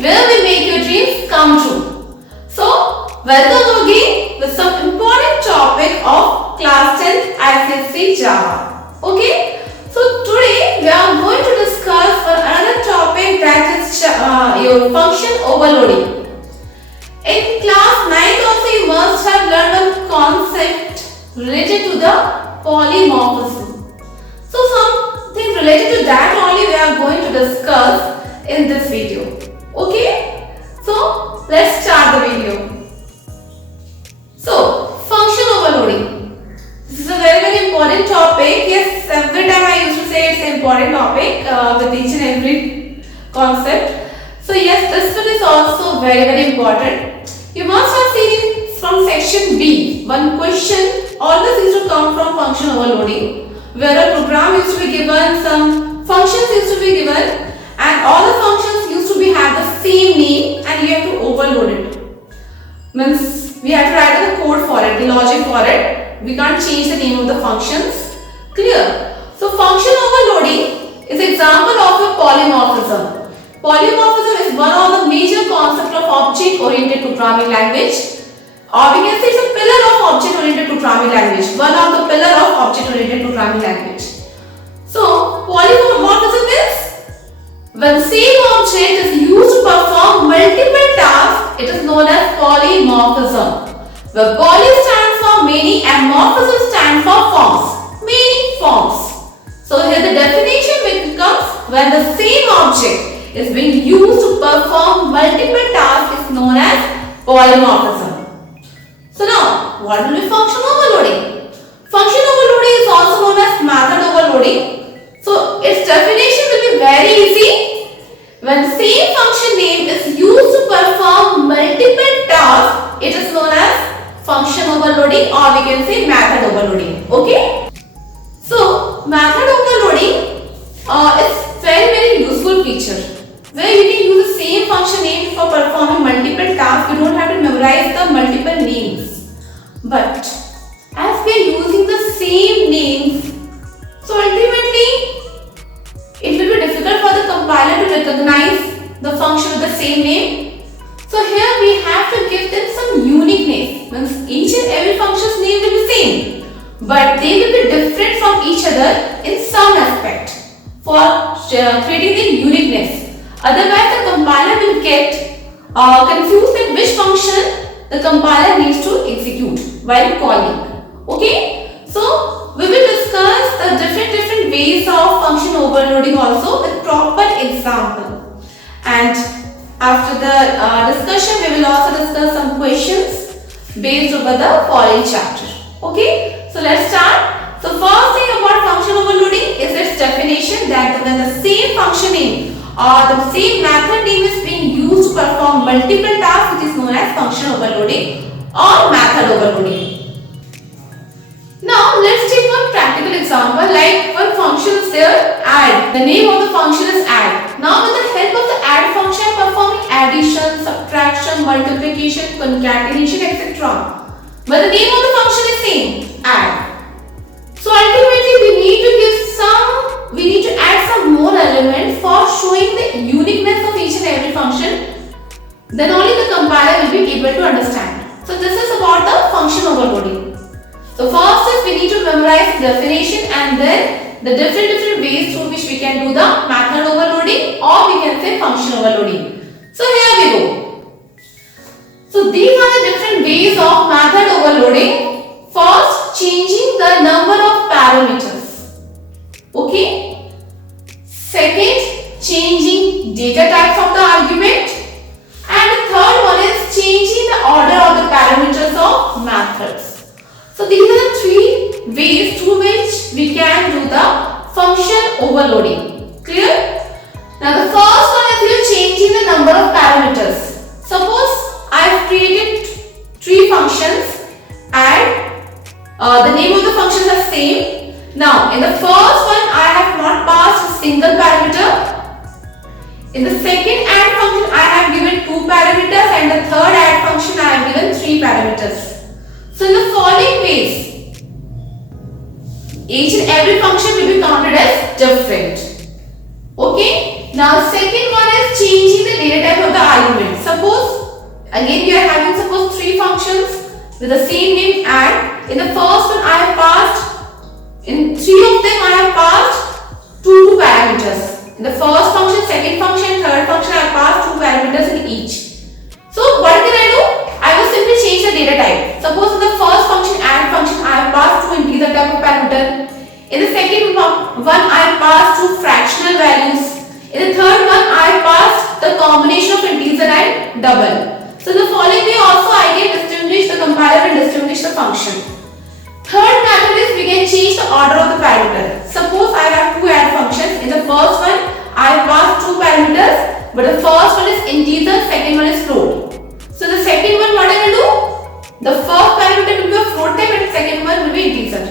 where we make your dreams come true. So, welcome again with some important topic of class 10 ICSE Java. Okay, so today we are going to discuss another topic, that is your function overloading. In class 9 also you must have learned a concept related to the polymorphism. So something related to that only we are going to discuss in this video. Okay, so let's start the video. So function overloading, this is a very important topic. Yes, every time I used to say it's an important topic with each and every concept. So yes, this one is also very important. You must have seen from section B, one question always used to come from function overloading, where a program used to be given, some functions used to be given, and all the functions used to be have the same name, and you have to overload it. Means we have to write the code for it, the logic for it. We can't change the name of the functions. Clear? So function overloading is example of a polymorphism. Polymorphism is one of the major concepts of object-oriented programming language, or we can say it's a pillar of object-oriented programming language, one of the pillar of object-oriented programming language. So, polymorphism is when same object is used to perform multiple tasks, it is known as polymorphism. Where poly stands for many and morphism stands for forms, many forms. So, here the definition becomes when the same object is being used to perform multiple tasks is known as polymorphism. So now, what will be function overloading? Function overloading is also known as method overloading. So its definition will be very easy. When the same function name is used to perform multiple tasks, it is known as function overloading, or we can say method overloading. Okay? So method overloading is very useful feature, where you can use the same function name for performing multiple tasks. You don't have to memorize the multiple names. But as we are using the same names, so ultimately it will be difficult for the compiler to recognize the function with the same name. So here we have to give them some uniqueness. Means each and every function's name will be same, but they will be different from each other in some aspect for creating the uniqueness. Otherwise, the compiler will get confused at which function the compiler needs to execute while calling. Okay? So, we will discuss the different ways of function overloading also with proper example. And after the discussion, we will also discuss some questions based over the following chapter. Okay? So, let's start. So, first thing about function overloading is its definition, that when the same function name or the same method name is being used to perform multiple tasks, which is known as function overloading or method overloading. Now let's take one practical example, like one function is there, add. The name of the function is add. Now with the help of the add function, I am performing addition, subtraction, multiplication, concatenation, etc. But the name of the function is same, add. So ultimately we need to add some more elements for showing the uniqueness of each and every function. Then only the compiler will be able to understand. So this is about the function overloading. So first is we need to memorize the definition, and then the different ways through which we can do the method overloading, or we can say function overloading. So here we go. So these are the different ways of method overloading. First, changing the number of parameters. Okay. Second, changing data types of the argument. And the third one is changing the order of the parameters of methods. So these are the three ways through which we can do the function overloading. Clear? Now the first one is you changing the number of parameters. Suppose I have created three functions and the name of the functions are same. Now in the first one I have not passed a single parameter. In the second add function Again we are having suppose three functions with the same name add. In the first one I have passed, in three of them I have passed two parameters. In the first function, second function, third function I have passed two parameters in each. So what can I do? I will simply change the data type. Suppose in the first function add function I have passed two integer type of parameter. In the second one I have passed two fractional values. In the third one I have passed the combination of integer and double. So the following way also I can distinguish the compiler and distinguish the function. Third method is we can change the order of the parameter. Suppose I have two add functions. In the first one I have passed two parameters, but the first one is integer, second one is float. So the second one what I will do? The first parameter will be a float type and the second one will be integer.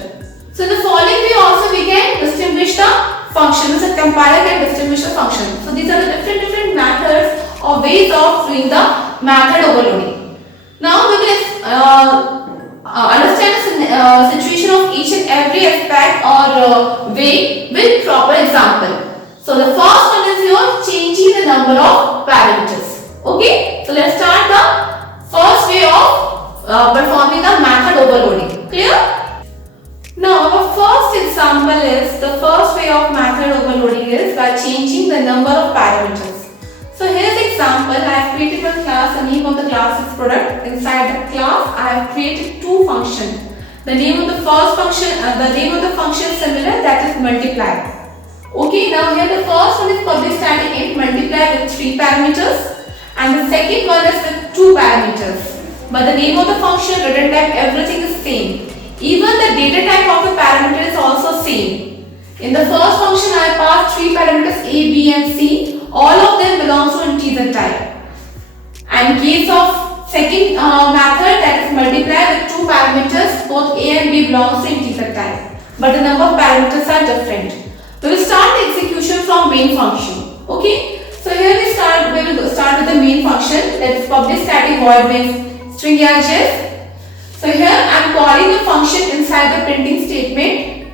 So in the following way also we can distinguish the functions. The compiler can distinguish the function. So these are the different methods or ways of doing the method overloading. Now we will understand the situation of each and every aspect or way with proper example. So the first one is your changing the number of parameters. Okay, so let's start the first way of performing the method overloading. Clear? Now our first example is the first way of method overloading is by changing the number of parameters. So here's example. I have created a class. The name of the class is product. Inside the class I have created two functions. The name of the first function, the name of the function is similar, that is multiply. Okay, now here the first one is public static int multiply with three parameters and the second one is with two parameters. But the name of the function, return type, everything is same. Even the data type of the parameter is also same. In the first function I passed three parameters a, b and c. All of them belongs to integer type. And in case of second method, that is multiply with two parameters, both a and b belongs to integer type. But the number of parameters are different. We will start the execution from main function. Okay. So here we will start with the main function, that is public static void main string arrays. So here I am calling the function inside the printing statement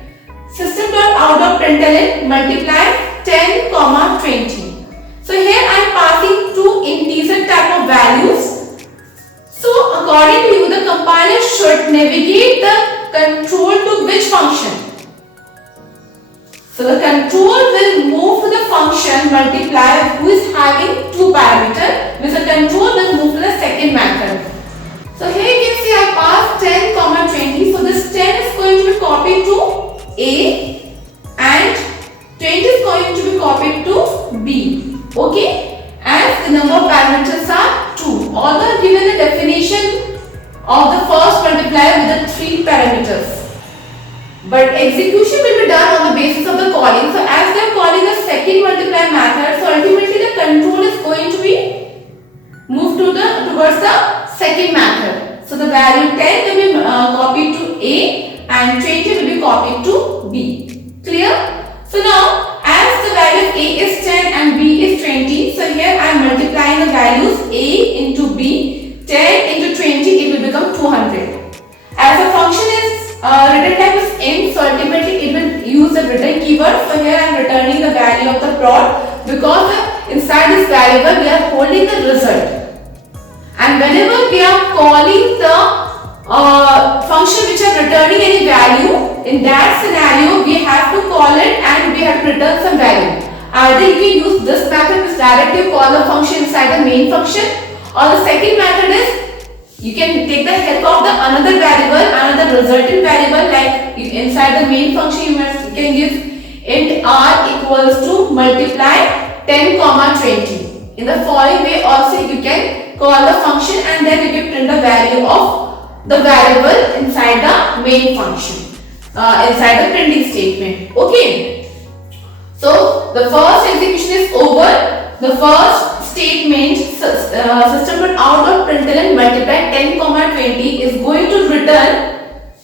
system.out.println multiply 10, 20. So here I am passing two integer type of values. So according to you, the compiler should navigate the control to which function? So the control will move to the function multiply who is having two parameters, which the control will move to the second method. So here you can see I passed 10, 20. So this 10 is going to be copied to A and 20 is going to be copied to B. Okay, as the number of parameters are 2. Although given the definition of the first multiplier with the three parameters, but execution will be done on the basis of the calling. So as they are calling the second multiplier method, so ultimately the control is going to be moved towards the second method. So the value 10 will be copied to A and 20 will be copied to B. Clear? So now as the value of A is 10 and B is 20, so here I am multiplying the values A into B. 10 into 20, it will become 200. As the function is return type is int, so ultimately it will use the return keyword. So here I am returning the value of the prod because inside this variable we are holding the result. And whenever we are calling the function which are returning any value, in that scenario we have to call it and we have to return some value. Either you can use this method which directly call the function inside the main function, or the second method is you can take the help of the another variable, another resultant variable, like inside the main function you can give int r equals to multiply 10, 20. In the following way also you can call the function and then you can print the value of the variable inside the main function, inside the printing statement. Okay. So the first execution is over. The first statement system.out.println multiply 10, 20 is going to return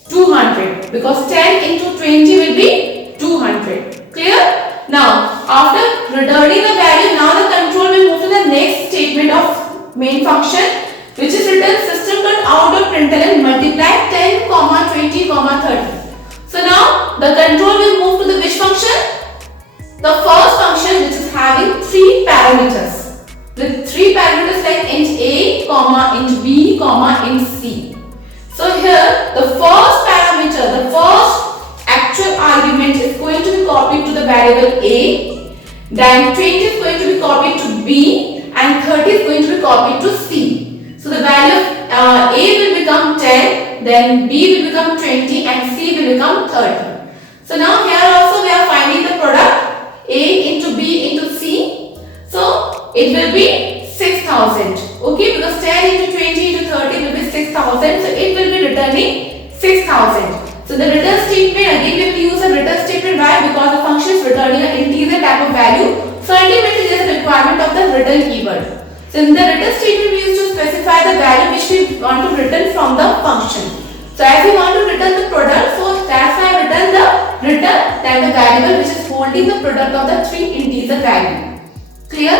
200 because 10 into 20 will be 200. Clear? Now after returning the value, now the control will move to the next statement of main function, which is written system.out.println multiply 10, 20, 30. So now the control will move to the which function? The first function which is having three parameters. with three parameters like int a, comma, int b, comma, int c. So here the first parameter, the first actual argument is going to be copied to the variable a, then 20 is going to be copied to b, and 30 is going to be copied to c. So the value of a will become 10, then b will become 20, and c will become 30. So now here also we are finding the product a into b into c. So it will be 6000. Okay, because 10 into 20 into 30 will be 6000. So it will be returning 6000. So the return statement, again we will use a return statement. Why? Because the function is returning an integer type of value. So ultimately there is a requirement of the return keyword. So in the return statement we use to specify the value which we want to return from the function. So as we want to return the product, so that's why I return then the variable which is holding the product of the three integer value. Clear?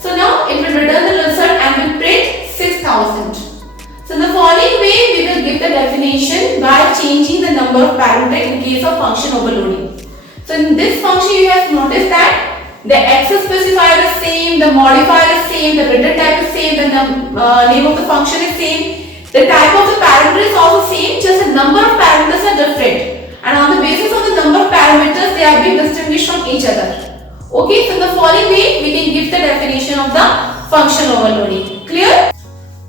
So now it will return the result and will print 6000. So in the following way we will give the definition by changing the number of parameters in case of function overloading. So in this function you have noticed that the access specifier is same, the modifier is same, the return type is same, the name of the function is same, the type of the parameter is also same, just the number of parameters are different. And on the basis of the number of parameters they are being distinguished from each other. Okay, so in the following way we can give the definition of the function overloading. Clear?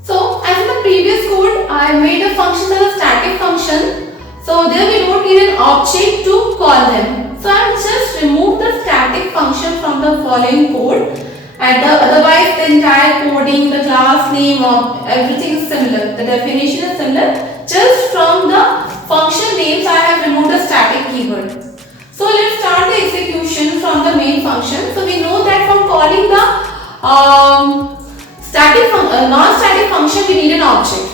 So as in the previous code I made the functions as a static function. So there we don't need an object to call them. So I will just remove the static function from the following code, and otherwise the entire coding, the class name, or everything is similar. The definition is similar. Just from the function names I have removed the static keyword. So let's start the execution from the main function. So we know that from calling the non-static function we need an object.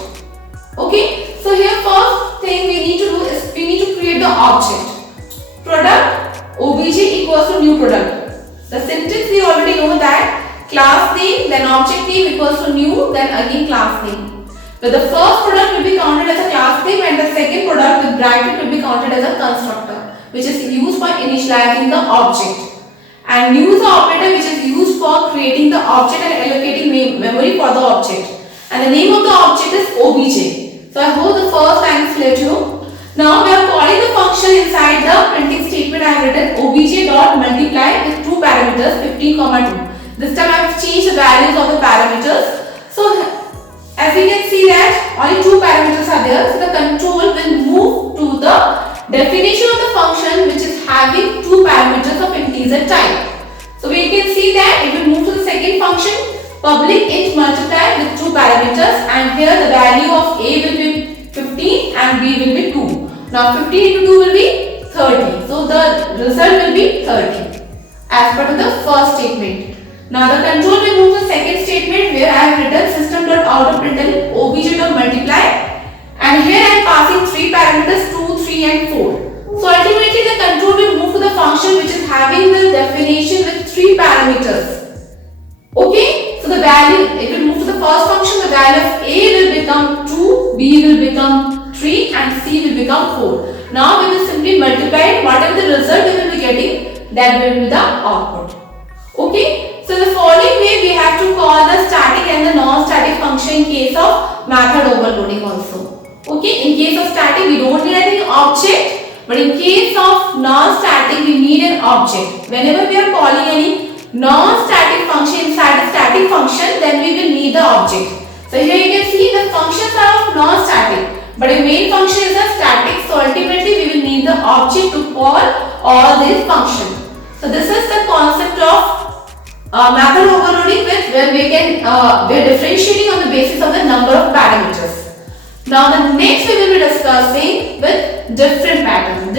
Okay. So here first thing we need to do is we need to create the object. Product obj equals to new product. The syntax we already know that class name then object name equals to new then again class name. But the first product will be counted as a class name and the second product with bracket will be counted as a constructor, which is used for initializing the object. And use the operator which is used for creating the object and allocating memory for the object. And the name of the object is obj. So I hope the first line is clear to you. Now we are calling the function inside the printing statement. I have written obj.multiply with two parameters 15, 2. This time I have changed the values of the parameters. So as we can see that only two parameters are there. So the control will move to the definition of the function which is having two parameters of integer type. So we can see that it will move to the second function public int multiply with two parameters, and here the value of a will be 15 and b will be 2. Now 15 into 2 will be 30. So the result will be 30 as per the first statement. Now the control will move to the second statement where I have written system.out.println obj.multiply, and here I am passing three parameters 2, 3 and 4. So ultimately the control will move to the function which is having the definition with three parameters. Okay, so the value, it will move to the first function, the value of a will become 2, b will become 3 and c will become 4. Now we will simply multiply it, whatever the result we will be getting, that will be the output. Okay, so the following way we have to call the static and the non-static function in case of method overloading also. Okay, in case of static we don't need any object, but in case of non-static we need an object. Whenever we are calling any non-static function inside the static function, then we will need the object. So here you can see the functions are of non-static, but a main function is a static. So ultimately we will need the object to call all these functions. So this is the concept of method overloading where we are differentiating on the basis of the number of parameters. Now the next we will be discussing with different method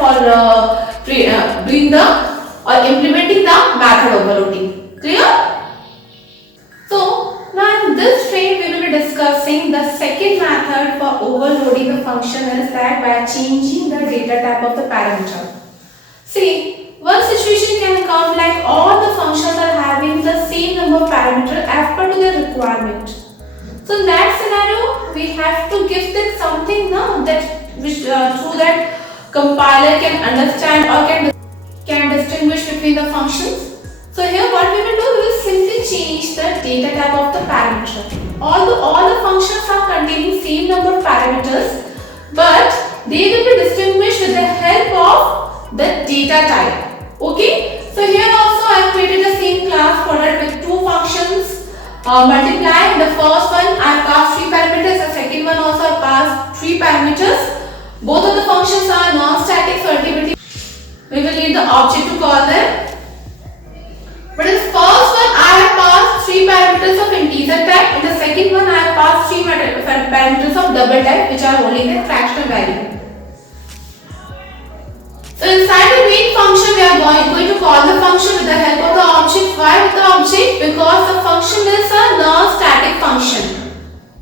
for doing the or implementing the method overloading. Clear? So now in this frame we will be discussing the second method for overloading the function, that is that by changing the data type of the parameter. See, one situation can come like all the functions are having the same number of parameters as per to their requirement. So in that scenario we have to give them something now that which through that compiler can understand or can distinguish between the functions. So here what we will do, we will simply change the data type of the parameter. Although all the functions are containing same number of parameters, but they will be distinguished with the help of the data type. Okay, so here also I have created the same class product with two functions. Multiply. In the first one I passed 3 parameters, the second one also I passed 3 parameters. Both of the functions are non-static, so ultimately we will need the object to call them. But in the first one I have passed 3 parameters of integer type. In the second one I have passed 3 parameters of double type, which are holding the fractional value. So inside the main function we are going to call the function with the help of the object. Why with the object? Because the function is a non-static function.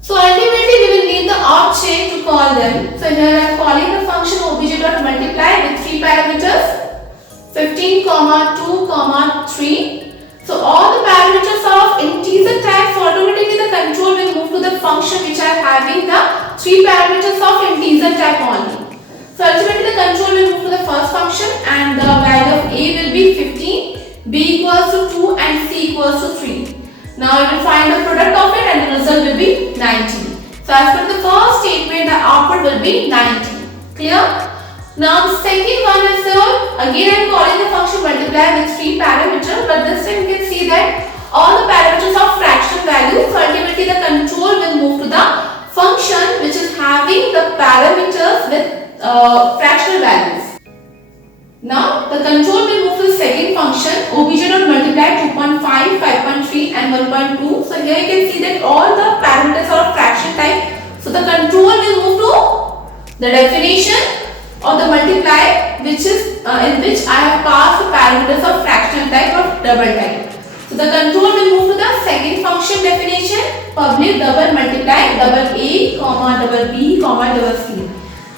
So ultimately we will need the object to call them. So here I am calling the function obj.multiply with 3 parameters 15, 2, 3. So all the parameters of integer type, so automatically the control will move to the function which are having the 3 parameters of integer type only. So ultimately the control will move to the first function and the value of a will be 15, b equals to 2 and c equals to 3. Now you will find the product of it and the result will be 90. So as per the first statement, the output will be 90. Clear? Now the second one is again I am calling the function multiply with 3 parameters, but this time you can see that all the parameters of fractional value. So ultimately the control will move to the function which is having the parameters with fractional values. Now the control will move to the second function obj.multiply 2.5, 5.3 and 1.2. So here you can see that all the parameters are of fraction type. So the control will move to the definition of the multiply, which is in which I have passed the parameters of fractional type or double type. So the control will move to the second function definition, public double multiply double a, double b, double c.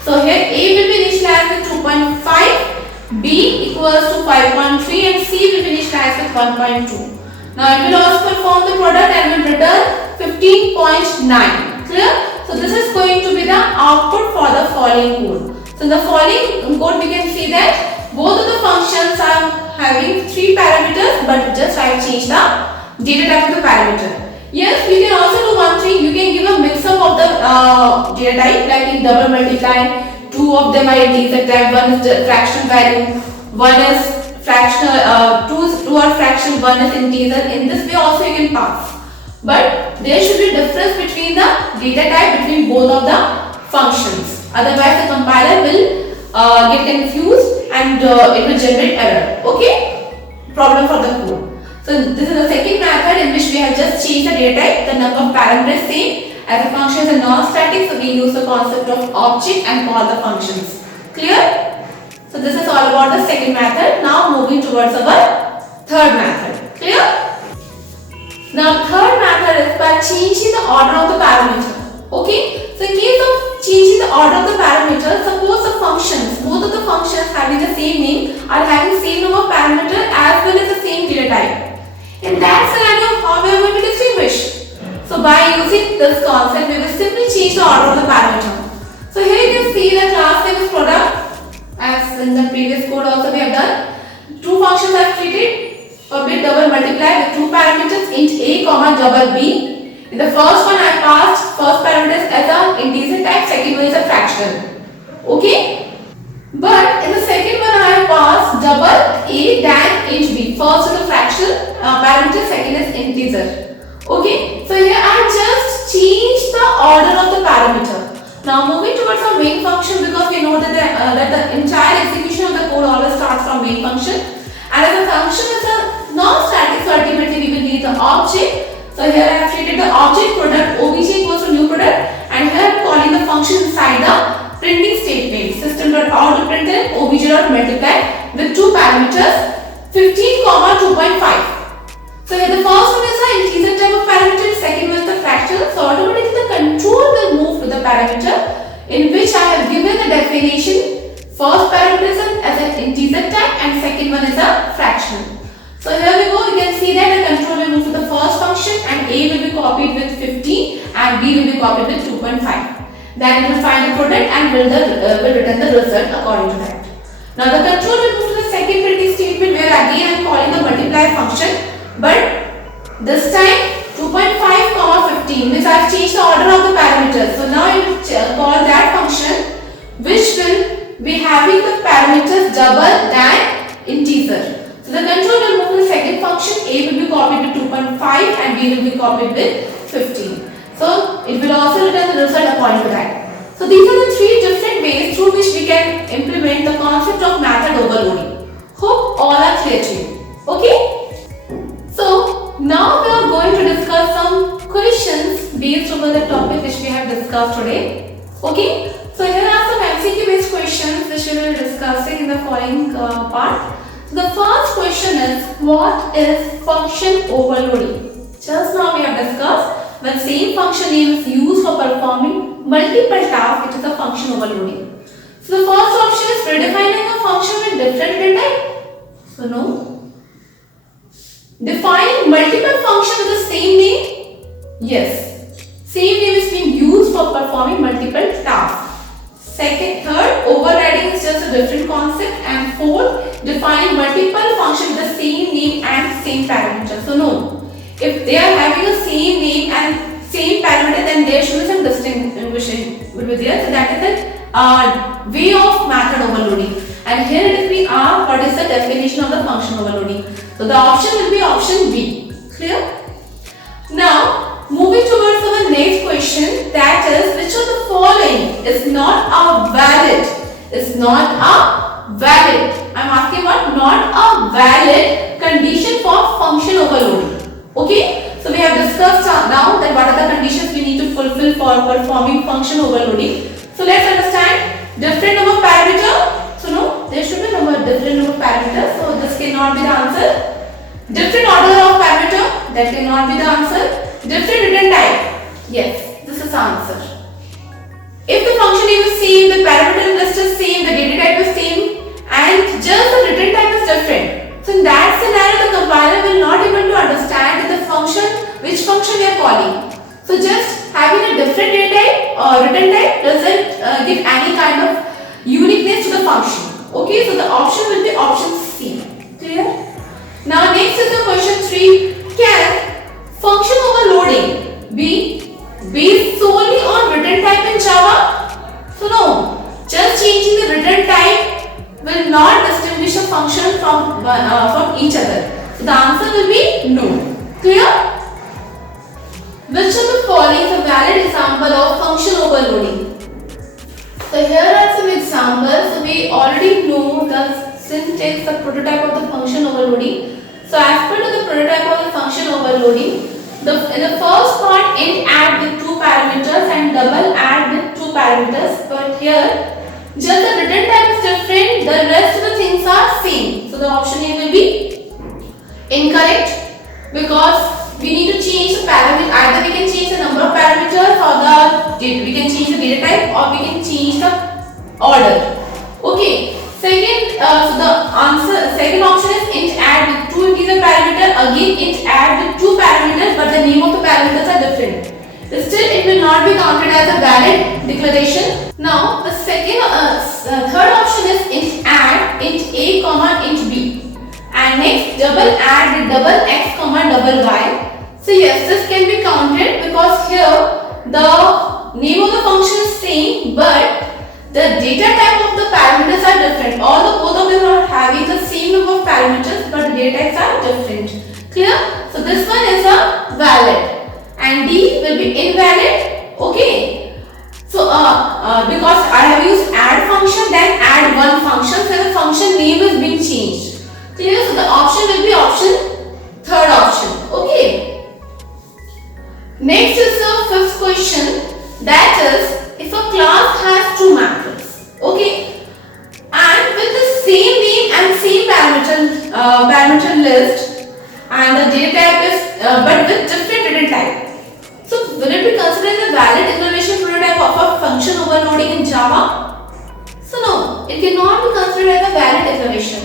So here a will be initialized with 2.5, b equals to 5.3 and c will be initialized with 1.2. Now it will also perform the product and will return 15.9. Clear? So this is going to be the output for the following code. So in the following code we can see that both of the functions are having 3 parameters, but just I change the data type of the parameter. Yes, you can also do one thing. You can give a mix-up of the data type, like in double multiply. 2 of them are integer type. One is the fractional value. One is fractional. Two are fraction. One is integer. In this way also you can pass. But there should be difference between the data type between both of the functions. Otherwise, the compiler will get confused and it will generate error. Okay? Problem for the code. So this is the second method in which we have just changed the data type. The number of parameters same. As the function is a non-static, so we use the concept of object and call the functions. Clear? So this is all about the second method. Now moving towards our third method. Clear? Now third method is by changing the order of the parameter. Okay? So in case of changing the order of the parameter, suppose the functions, both of the functions having the same name are having same number of parameters as well as the same data type. In that scenario, how we are going to distinguish? So by using this concept, we will simply change the order of the parameter. So here you can see the class name is product, as in the previous code also we have done. Two functions are treated, public double multiply with 2 parameters int a, double b. In the first one I passed first parameter as an integer type, second one is a fractional. Okay? But in the second one I have passed double a then int b. First is a fractional parameter, second is integer. Okay, so here I just changed the order of the parameter. Now moving towards our main function, because we know that the entire execution of the code always starts from main function. And as the function is a non-static, so ultimately we will need the object. So here I have created the object product obj equals to new product, and here I am calling the function inside the printing statement system.out.println obj.multiply with 2 parameters 15, 2.5. So here the first one is the integer type of parameter, second one is the fractional. So automatically the control will move to the parameter in which I have given the definition. First parameter is as an integer type and second one is a fractional. So here we go, you can see that the control will move to the first function and a will be copied with 15 and b will be copied with 2.5. Then it will find the product and will return the result according to that. Now the control will move to the second printing statement where again I am calling the multiply function, but This time 2.5 comma 15 means I have changed the order of the parameters. So now you call that function which will be having the parameters double than integer. So the control will move to the second function. A will be copied with 2.5 and B will be copied with 15. So it will also return the result according to that. So these are the three different ways through which we can implement the concept of method overloading. Hope all are clear to you. Okay? So now we are going to discuss some questions based over the topic which we have discussed today. Okay? So here are some MCQ based questions which we will be discussing in the following part. So the first question is, what is function overloading? Just now we have discussed when same function name is used for performing multiple tasks, it is a function overloading. So the first option is redefining a function with different data type. So no. Defining multiple functions with the same name? Yes. Same name is being used for performing multiple tasks. Third, overriding is just a different concept. And fourth, defining multiple functions with the same name and same parameter. So no. If they are having the same name and same parameter, then there should be some distinguishing will be there. So that is the way of method overloading. And here it will be what is the definition of the function overloading. So the option will be option B. Clear? Now moving towards our next question, that is, which of the following is not a valid? Is not a valid. I am asking what? Not a valid condition for function overloading. Okay, so we have discussed now that what are the conditions we need to fulfill for performing function overloading. So let's understand different number of parameters. So no, there should be different number of parameters. So this cannot be the answer. Different order of parameter, that cannot be the answer. Different return type. Yes, this is the answer. If the function name is same, the parameter list is same, the data type is same, and just the return type is different. So in that scenario, the compiler will not able to understand the function, which function we are calling. So just having a different data type or return type doesn't give any kind of uniqueness to the function. Okay, so the option will be option C. Clear? Now next is the question 3. Can function overloading be based solely on return type in Java? So no, just changing the return type will not distinguish a function from each other. So the answer will be no. Clear? Which of the following is a valid example of function overloading? So here are some examples. So we already know the syntax, the prototype of the function overloading. So as per to the prototype of the function overloading, in the first part int add with 2 parameters and double add with 2 parameters. But here just the return type is different, the rest of the things are same. So the option A will be incorrect because we need to change the parameter. Either we can change the number of parameters or we can change the data type or we can change the order. Okay. Second option is int add with 2 integer parameters. Again int add with 2 parameters, but the name of the parameters are different. Still, it will not be counted as a valid declaration. Now, the third option is int add int a comma int b, and next double add with double x comma double y. So yes, this can be counted because here the name of the function is same, but the data type of the parameters are different. Both of them are having the same number of parameters, but the data types are different. Clear? So this one is a valid. And D will be invalid. Okay. So because I have used add function, then add one function, so the function name is being changed. Clear? So the option will be third option. Okay. Next is the fifth question, that is, if a class has 2 methods, okay, and with the same name and same parameter list, and the data type is but with different return type. So will it be considered a valid declaration prototype of a function overloading in Java? So no, it cannot be considered as a valid declaration.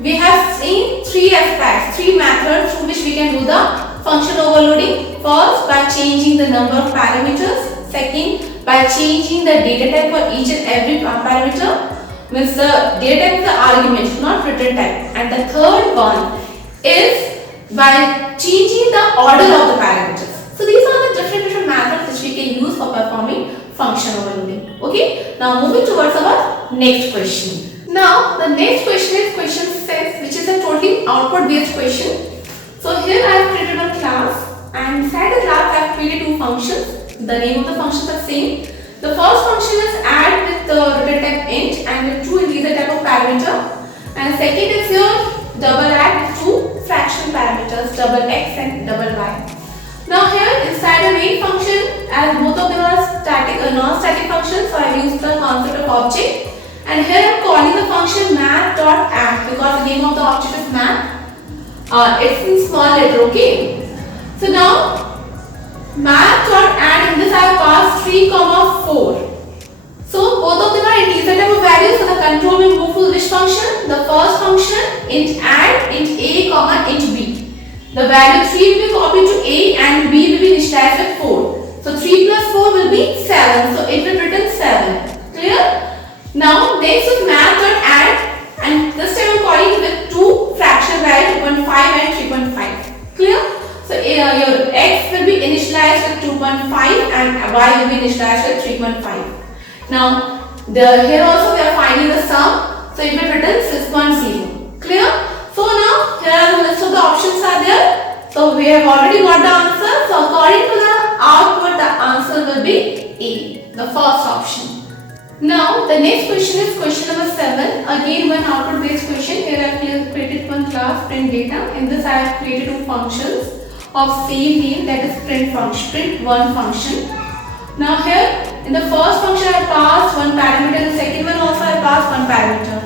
We have seen 3 aspects, 3 methods through which we can do the function overloading. First, by changing the number of parameters. Second, by changing the data type for each and every parameter. Means the data type is the argument, not return type. And the third one is by changing the order of the parameters. So these are the different methods which we can use for performing function overloading. Okay. Now moving towards our next question. Now the next question is question 6, which is a totally output based question. So here I have created a class, and inside the class I have created two functions. The name of the functions are same. The first function is add with the rotate type int and with two integer type of parameter, and second is your double add with two fraction parameters, double x and double y. Now here inside the main function, as both of them are static non-static functions, so I use the concept of object, and here I am calling the function math.add because the name of the object is math. It's in small letter, okay. So now math.add, in this I have passed 3, 4. So both of them are integer type of values, so the control will move to which function? The first function, int add, int a, int b. The value 3 will be copied to a and b will be initialized with 4. So 3 plus 4 will be 7. So it will return 7. Clear? Now next is math.add, and this time I am calling with two fraction values 2.5 and 3.5. Clear? So your x will be initialized with 2.5 and y will be initialized with 3.5. Now here also we are finding the sum, so it will return 6.0. Clear? So now here are the list of the options are there. So we have already got the answer. So according to the output, the answer will be A, the first option. Now the next question is question number 7. Again one output based question. Here I have created one class print data. In this I have created two functions of same name, that is print one function. Now here in the first function I passed one parameter, in the second one also I passed one parameter.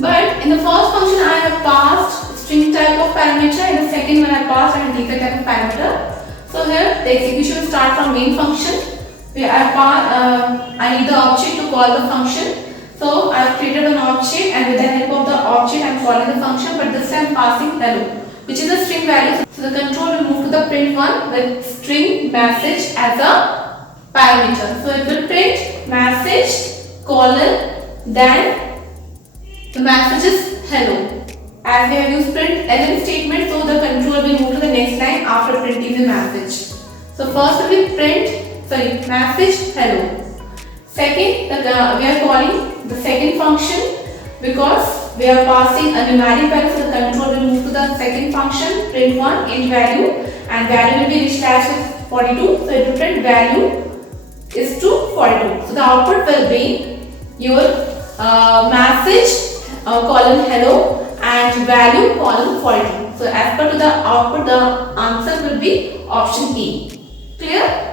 But in the first function I have passed string type of parameter, in the second one I passed an integer type of parameter. So here the execution will start from main function. Where I need the object to call the function. So I have created an object, and with the help of the object I am calling the function, but this time passing hello, which is a string value. So the control will move to the print one with string message as a parameter. So it will print message colon, then the message is hello. As we have used print ln statement, so the control will move to the next line after printing the message. So first will be message hello. Second, we are calling the second function because we are passing a numeric value, so the control will move to the second function, print one int value, and value will be initialized with 42. So it will print value is to 42. So the output will be your message colon hello and value colon 42. So as per to the output, the answer will be option A. Clear?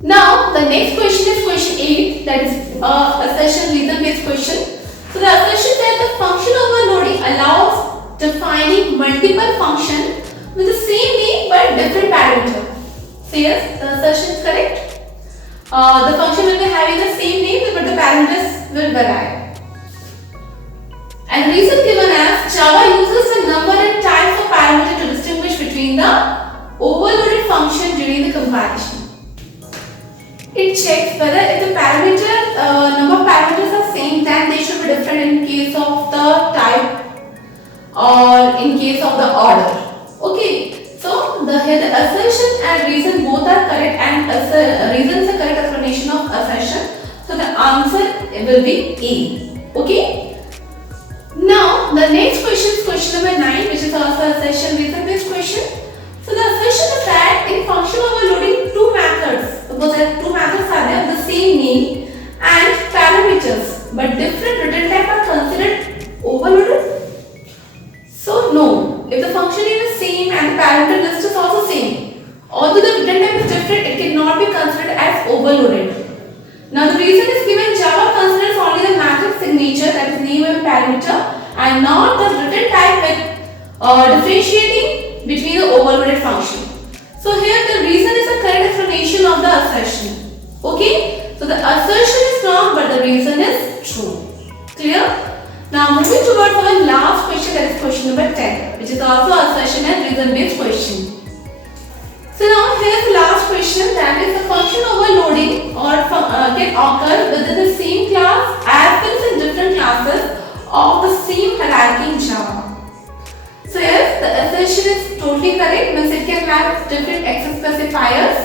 Now the next question is question 8, that is assertion reason based question. So the assertion that the function overloading allows defining multiple functions with the same name but different parameter. So yes, the assertion is correct. The function will be having the same name but the parameters will vary. And reason given as Java uses the number and types of parameter to distinguish between the overloaded function during the compilation. It checks whether if the number of parameters are same, then they should be different in case of the type or in case of the order. Okay, so here the assertion and reason both are correct, and reason is a correct explanation of assertion. So the answer will be A. Okay. Now the next question is question number 9, which is also assertion reason based question. So the assertion is that in function overloading two methods, suppose that two methods are there with the same name and parameters but different return type are considered overloaded. So no, if the function name is same and the parameter list is also same, although the return type is different, it cannot be considered as overloaded. Now the reason is given Java considers only the method signature, that is name and parameter, and not the return type with differentiating between the overloaded function. So here the reason is a correct explanation of the assertion. Okay, so the assertion is wrong but the reason is true. Clear? Now moving towards our last question, that is question number 10, which is also assertion and reason based question. So now here is the last question, that is the function overloading can occur within the same class as well as in different classes of the same hierarchy in Java. So yes, the assertion is totally correct. Means it can have different access specifiers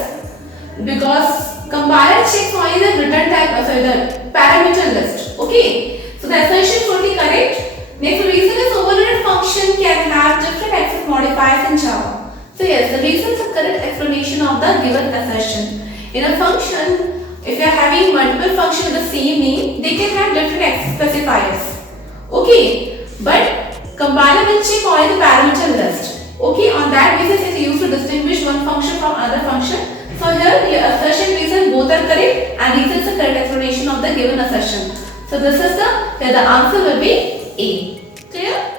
because compiler checks only the return type, sorry, the parameter list. Okay. So the assertion is totally correct. Next reason is overloaded function can have different access modifiers in Java. So yes, the reason is a correct explanation of the given assertion. In a function, if you are having multiple functions with the same name, they can have different access specifiers. Okay, but compiler will check only the parameter list. Okay, on that basis it is used to distinguish one function from another function. So here your assertion reason both are correct and reason is the correct explanation of the given assertion. So this is the answer will be A. Clear?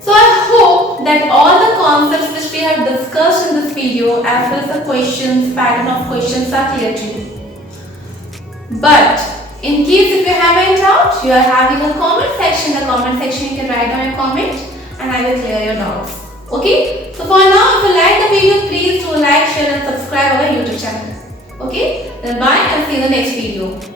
So I hope that all the concepts which we have discussed in this video as well as the questions, pattern of questions are clear to you. But in case if you have any doubt, you are having a comment section. In the comment section you can write down your comment and I will clear your doubts. Okay? So for now, if you like the video, please do like, share and subscribe our YouTube channel. Okay? Then bye and see you in the next video.